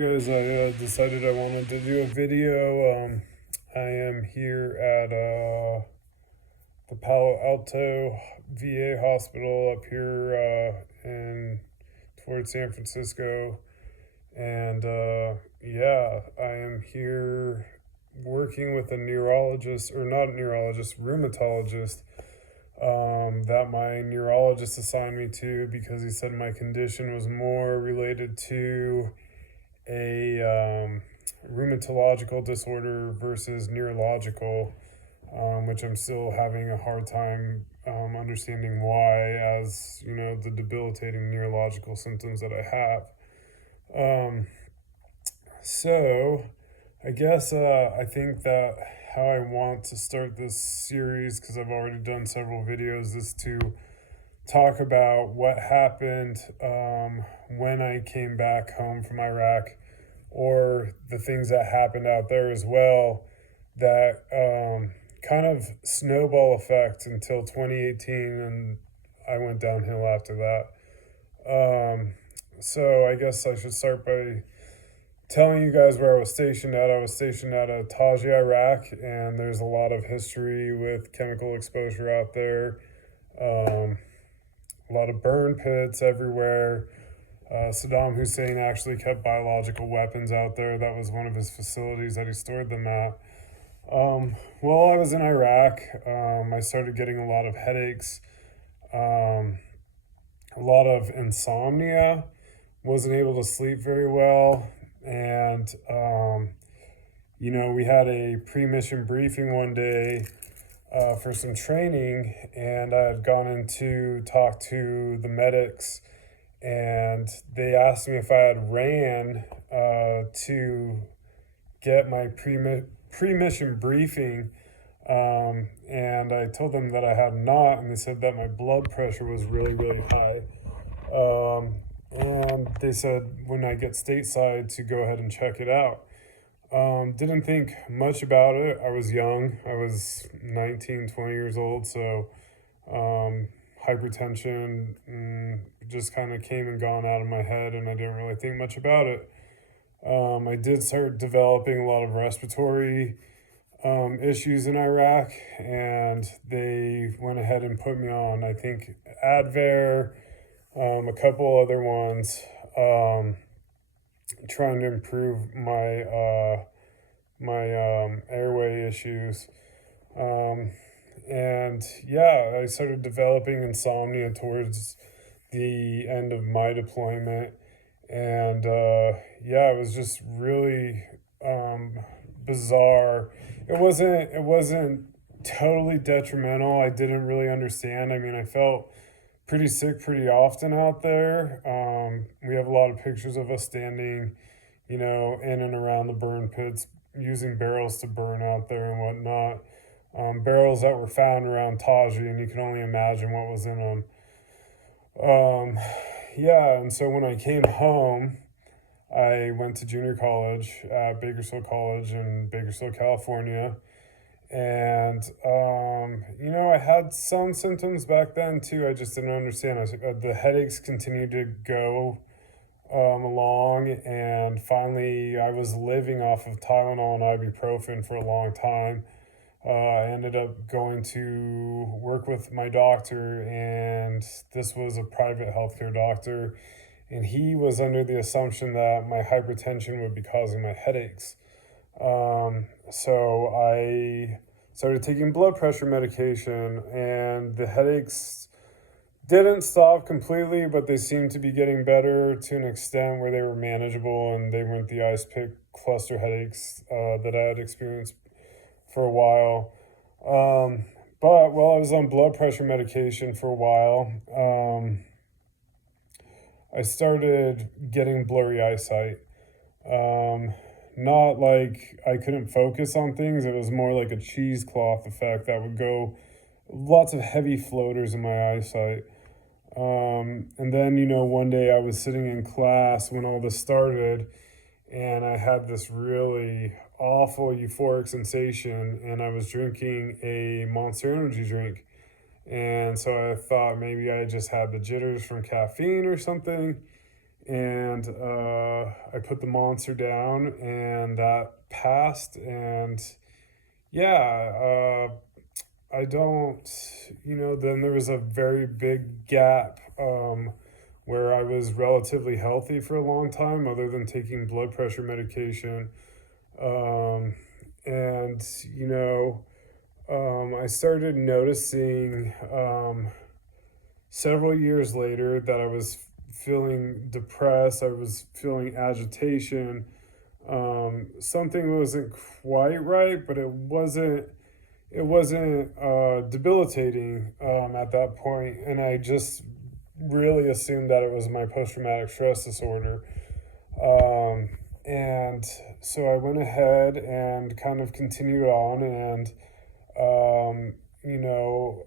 Guys, I decided I wanted to do a video. I am here at the Palo Alto VA hospital up here in towards San Francisco, and yeah, I am here working with a neurologist, or not a neurologist, rheumatologist. That my neurologist assigned me to because he said my condition was more related to a rheumatological disorder versus neurological, which I'm still having a hard time understanding why, as you know, the debilitating neurological symptoms that I have. So, I guess I think that how I want to start this series, because I've already done several videos, is to talk about what happened when I came back home from Iraq, or the things that happened out there as well that kind of snowball effect until 2018, and I went downhill after that. So I guess I should start by telling you guys where I was stationed at. I was stationed at a Taji, Iraq, and there's a lot of history with chemical exposure out there. A lot of burn pits everywhere. Saddam Hussein actually kept biological weapons out there. That was one of his facilities that he stored them at. While I was in Iraq, I started getting a lot of headaches, a lot of insomnia, wasn't able to sleep very well, and we had a pre-mission briefing one day for some training, and I had gone in to talk to the medics, and they asked me if I had ran to get my pre-mission briefing, and I told them that I had not, and they said that my blood pressure was really, really high. And they said when I get stateside to go ahead and check it out. Didn't think much about it. I was young. I was 19, 20 years old, so hypertension just kind of came and gone out of my head, and I didn't really think much about it. I did start developing a lot of respiratory issues in Iraq, and they went ahead and put me on, I think, Advair, a couple other ones, trying to improve my airway issues. And yeah, I started developing insomnia towards the end of my deployment, and yeah, it was just really bizarre. It wasn't totally detrimental. I didn't really understand. I mean, I felt pretty sick pretty often out there. We have a lot of pictures of us standing, in and around the burn pits, using barrels to burn out there and whatnot. Barrels that were found around Taji, and you can only imagine what was in them. Yeah, and so when I came home, I went to junior college at Bakersfield College in Bakersfield, California. And, I had some symptoms back then too. I just didn't understand. The headaches continued to go along, and finally I was living off of Tylenol and ibuprofen for a long time. I ended up going to work with my doctor, and this was a private healthcare doctor, and he was under the assumption that my hypertension would be causing my headaches. So I started taking blood pressure medication, and the headaches didn't stop completely, but they seemed to be getting better to an extent where they were manageable, and they weren't the ice pick cluster headaches that I had experienced for a while. But while I was on blood pressure medication for a while, I started getting blurry eyesight. Not like I couldn't focus on things. It was more like a cheesecloth effect that would go, lots of heavy floaters in my eyesight. And then, one day I was sitting in class when all this started, and I had this really awful euphoric sensation, and I was drinking a Monster Energy drink. And so I thought maybe I just had the jitters from caffeine or something. and I put the monster down, and that passed. And yeah, I don't, then there was a very big gap where I was relatively healthy for a long time, other than taking blood pressure medication. Um, and, I started noticing several years later that I was feeling depressed, I was feeling agitation. Something wasn't quite right, but it wasn't debilitating at that point, and I just really assumed that it was my post traumatic stress disorder. And so I went ahead and kind of continued on, and um, you know,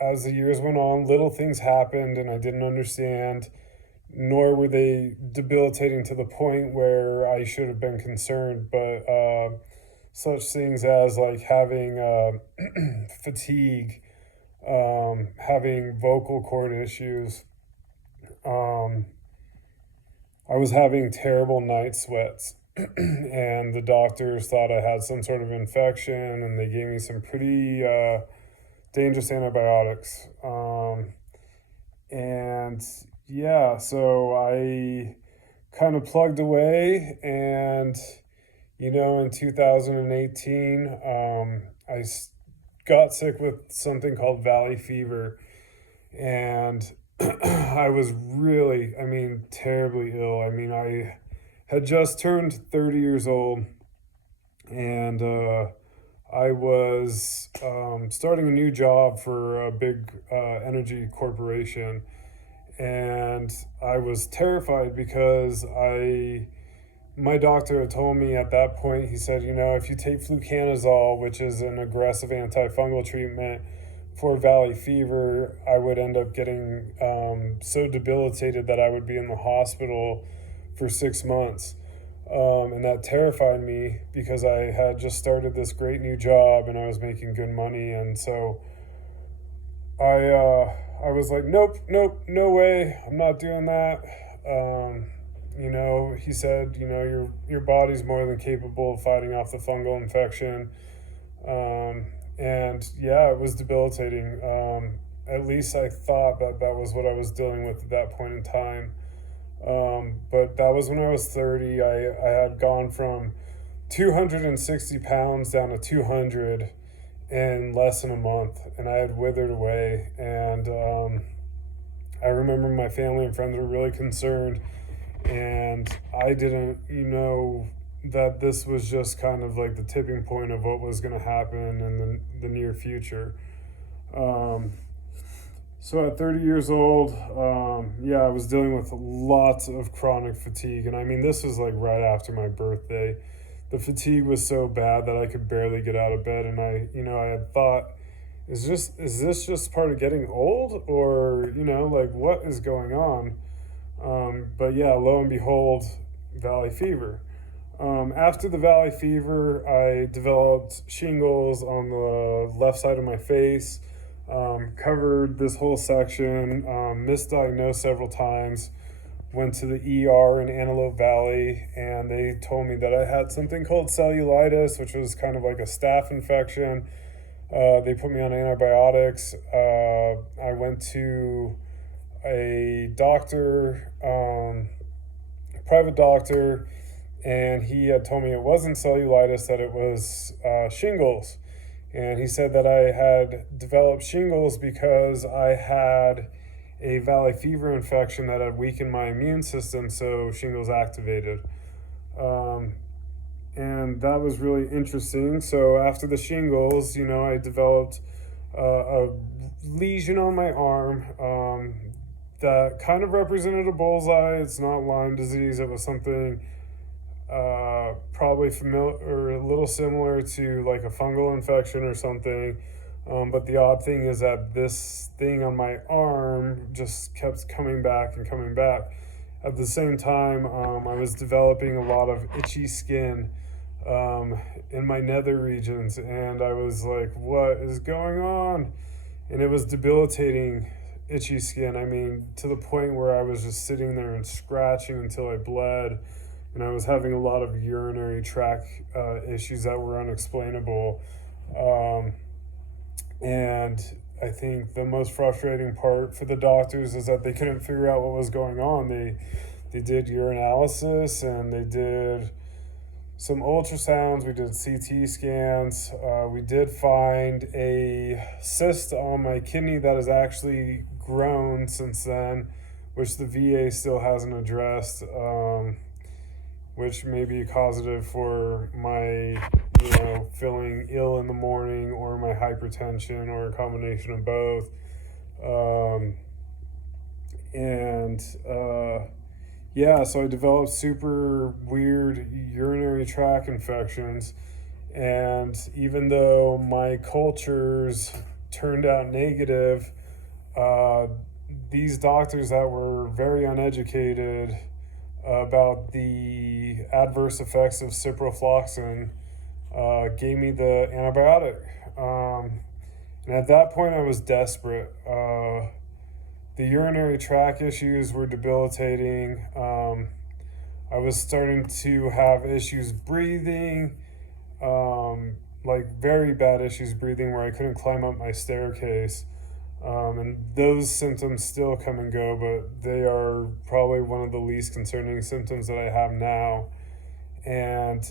as the years went on, little things happened, and I didn't understand, nor were they debilitating to the point where I should have been concerned. But such things as like having fatigue, having vocal cord issues. Um, I was having terrible night sweats, and the doctors thought I had some sort of infection, and they gave me some pretty dangerous antibiotics. And yeah, so I kind of plugged away, and in 2018, I got sick with something called valley fever, and I was really, terribly ill. I had just turned 30 years old, and I was starting a new job for a big energy corporation, and I was terrified because my doctor had told me at that point, he said, if you take fluconazole, which is an aggressive antifungal treatment for valley fever, I would end up getting so debilitated that I would be in the hospital for 6 months. And that terrified me because I had just started this great new job and I was making good money. And so I was like, nope, no way, I'm not doing that. He said, your body's more than capable of fighting off the fungal infection. And yeah, it was debilitating. At least I thought that was what I was dealing with at that point in time. But that was when I was 30. I had gone from 260 pounds down to 200 in less than a month, and I had withered away. And I remember my family and friends were really concerned, and I didn't, that this was just kind of like the tipping point of what was going to happen in the near future. So at 30 years old, I was dealing with lots of chronic fatigue. And this was like right after my birthday. The fatigue was so bad that I could barely get out of bed. And I had thought, is this just part of getting old? Or, like what is going on? But yeah, lo and behold, valley fever. After the valley fever, I developed shingles on the left side of my face, covered this whole section, misdiagnosed several times, went to the ER in Antelope Valley, and they told me that I had something called cellulitis, which was kind of like a staph infection. They put me on antibiotics. I went to a doctor, private doctor, and he had told me it wasn't cellulitis, that it was shingles. And he said that I had developed shingles because I had a valley fever infection that had weakened my immune system, so shingles activated. And that was really interesting. So after the shingles, I developed a lesion on my arm that kind of represented a bullseye. It's not Lyme disease. It was something probably familiar or a little similar to like a fungal infection or something. But the odd thing is that this thing on my arm just kept coming back and coming back. At the same time, I was developing a lot of itchy skin in my nether regions, and I was like, what is going on? And it was debilitating itchy skin. I mean, to the point where I was just sitting there and scratching until I bled, and I was having a lot of urinary tract issues that were unexplainable. Um, and I think the most frustrating part for the doctors is that they couldn't figure out what was going on. They did urinalysis and they did some ultrasounds. We did CT scans. We did find a cyst on my kidney that has actually grown since then, which the VA still hasn't addressed, which may be causative for my, feeling ill in the morning or my hypertension or a combination of both. And yeah, so I developed super weird urinary tract infections. And even though my cultures turned out negative, uh, these doctors that were very uneducated about the adverse effects of ciprofloxacin gave me the antibiotic. And at that point, I was desperate. The urinary tract issues were debilitating. I was starting to have issues breathing, like very bad issues breathing where I couldn't climb up my staircase. And those symptoms still come and go, but they are probably one of the least concerning symptoms that I have now. And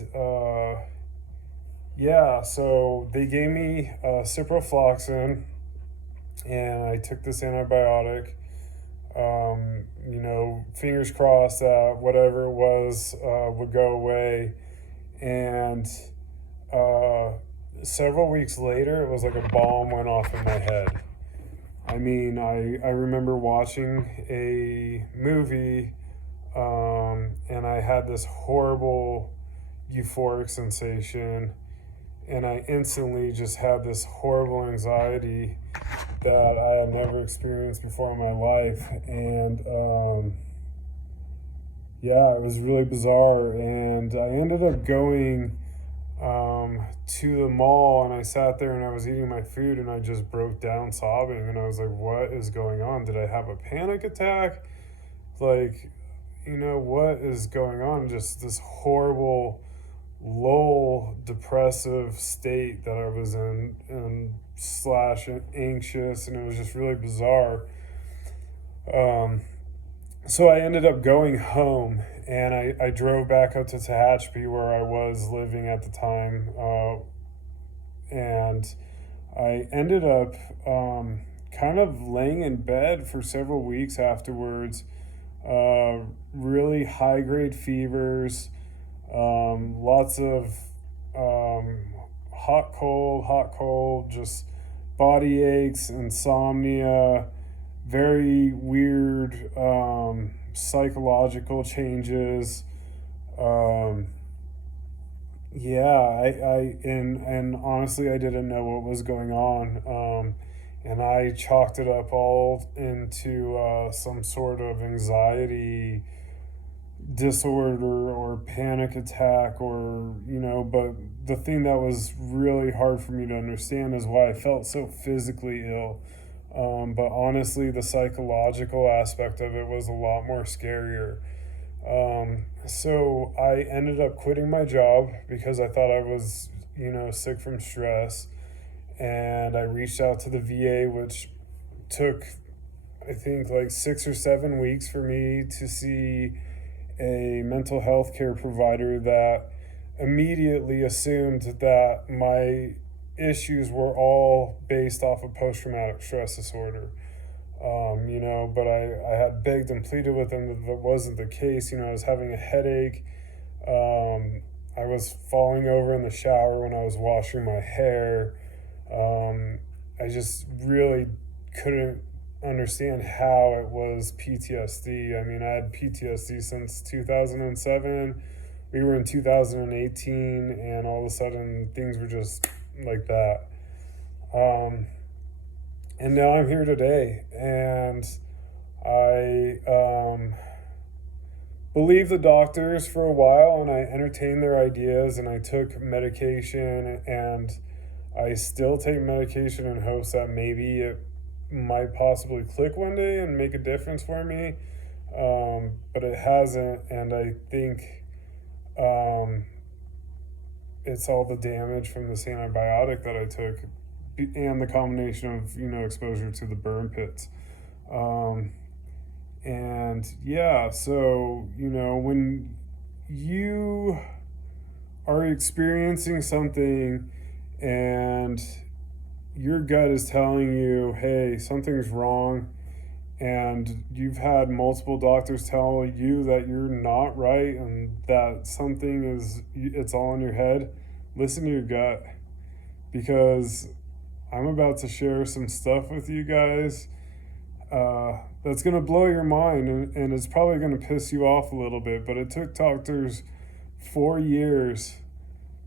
yeah, so they gave me ciprofloxacin, and I took this antibiotic. Fingers crossed that whatever it was would go away. And several weeks later, it was like a bomb went off in my head. I mean, I remember watching a movie, and I had this horrible euphoric sensation, and I instantly just had this horrible anxiety that I had never experienced before in my life. And yeah, it was really bizarre. And I ended up going to the mall, and I sat there and I was eating my food and I just broke down sobbing, and I was like, what is going on? Did I have a panic attack? Like, what is going on? Just this horrible lull depressive state that I was in, and slash anxious, and it was just really bizarre. So I ended up going home, and I drove back up to Tehachapi where I was living at the time, and I ended up kind of laying in bed for several weeks afterwards. Really high grade fevers, lots of hot, cold, just body aches, insomnia, very weird psychological changes. And honestly, I didn't know what was going on. And I chalked it up all into some sort of anxiety disorder or panic attack, or but the thing that was really hard for me to understand is why I felt so physically ill. But honestly, the psychological aspect of it was a lot more scarier. So I ended up quitting my job because I thought I was sick from stress, and I reached out to the VA, which took, I think, like 6 or 7 weeks for me to see a mental health care provider that immediately assumed that my issues were all based off of post-traumatic stress disorder. But I had begged and pleaded with them that wasn't the case. I was having a headache. I was falling over in the shower when I was washing my hair. I just really couldn't understand how it was PTSD. I mean, I had PTSD since 2007. We were in 2018, and all of a sudden things were just like that. And now I'm here today, and I believed the doctors for a while, and I entertained their ideas, and I took medication, and I still take medication in hopes that maybe it might possibly click one day and make a difference for me, but it hasn't, and I think it's all the damage from this antibiotic that I took and the combination of, exposure to the burn pits. And yeah, so, when you are experiencing something and your gut is telling you, hey, something's wrong, and you've had multiple doctors tell you that you're not right and that it's all in your head, listen to your gut, because I'm about to share some stuff with you guys that's going to blow your mind, and it's probably going to piss you off a little bit, but it took doctors 4 years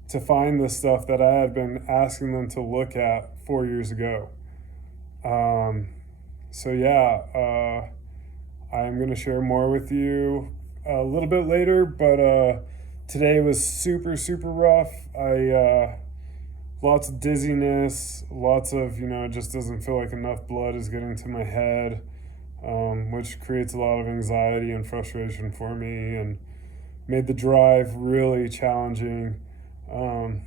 to find the stuff that I had been asking them to look at 4 years ago. So yeah, I'm going to share more with you a little bit later, but today was super, super rough. Lots of dizziness, lots of, it just doesn't feel like enough blood is getting to my head, which creates a lot of anxiety and frustration for me, and made the drive really challenging, all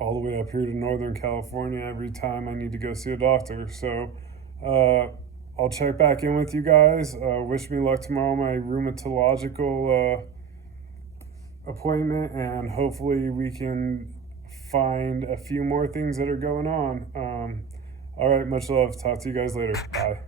the way up here to Northern California every time I need to go see a doctor. So I'll check back in with you guys. Wish me luck tomorrow, my rheumatological appointment, and hopefully we can find a few more things that are going on. All right, much love. Talk to you guys later. Bye.